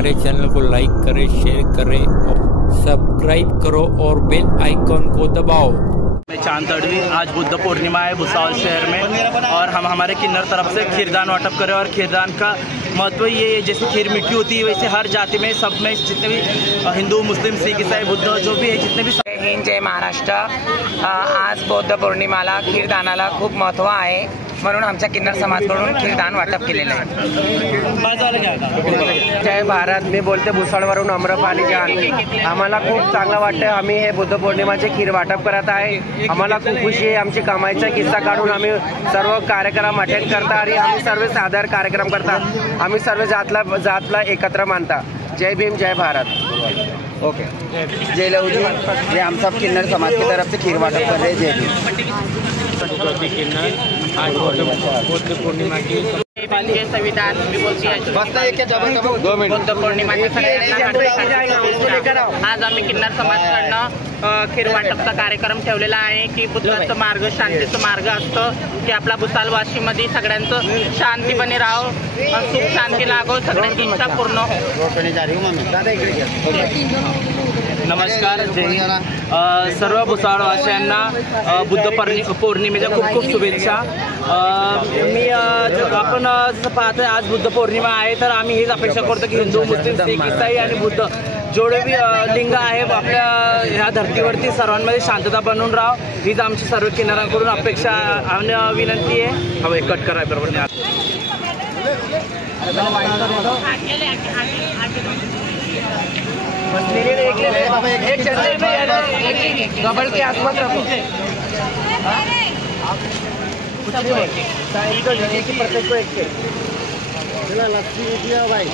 हमारे चैनल को लाइक करें, शेयर करें, सब्सक्राइब करो और बेल आइकॉन को दबाओ। मैं चांद तड़वी। आज बुद्ध पूर्णिमा है भुसावल शहर में और हम हमारे किन्नर तरफ से खीरदान वाटप करें। और खीरदान का महत्व ये है, जैसे खीर मीठी होती है वैसे हर जाति में सब में जितने भी हिंदू, मुस्लिम, सिख, ईसाई, बुद्ध जो भी है जितने भी हिंद जय महाराष्ट्र। आज बौद्ध पौर्णिमाला खीरदानाला खूप महत्त्व आहे, म्हणून आमच्या किन्नर समाजकडून खीरदान वाटप केलेलं आहे। जय भारत। मी बोलते भुसावळवरून अम्रपाली जान। आम्हाला खूप चांगलं वाटतं, आम्ही हे बुद्ध पौर्णिमाचे खीर वाटप करत आहे। आम्हाला खूप खुशी आहे, आमची कमाईचा किस्सा काढून आम्ही सर्व कार्यक्रम अटेंड करता आणि आम्ही सर्व सादर कार्यक्रम करता। आम्ही सर्व जातला एकत्र मानता। जय भीम, जय भारत। ओके, जय लहू जी। ये हम सब किन्नर समाज की तरफ से खीर वाटप कर रहे हैं। जय भीम। आज बुद्ध पूर्णिमा की संविधान बुद्ध पौर्णिमाच्या आज आम्ही किन्नर समाजकडनं खीर वाटपचा कार्यक्रम ठेवलेला आहे की बुद्धाचा मार्ग शांतीचा मार्ग असतो की आपला भुसावळवासीमध्ये सगळ्यांचं शांतीपणे राहो, सुख शांती लागो, सगळ्यांची इच्छा पूर्ण हो। नमस्कार, जय हिंद। सर्व भुसावळवासियांना बुद्ध पौर्णिमेच्या खूप खूप शुभेच्छा। आपण जसं पाहतोय आज बुद्ध पौर्णिमा आहे, तर आम्ही हेच अपेक्षा करतो की हिंदू, मुस्लिम, सिख, ईसाई आणि बुद्ध जेवढे बी लिंग आहे आपल्या ह्या धर्तीवरती सर्वांमध्ये शांतता बनवून राहा, हीच आमची सर्व किनाऱ्यांकडून अपेक्षा आणि विनंती आहे। हवे कट करा बरोबर नाही। गबल के आसपास रखो। प्रत्येक को एक भाई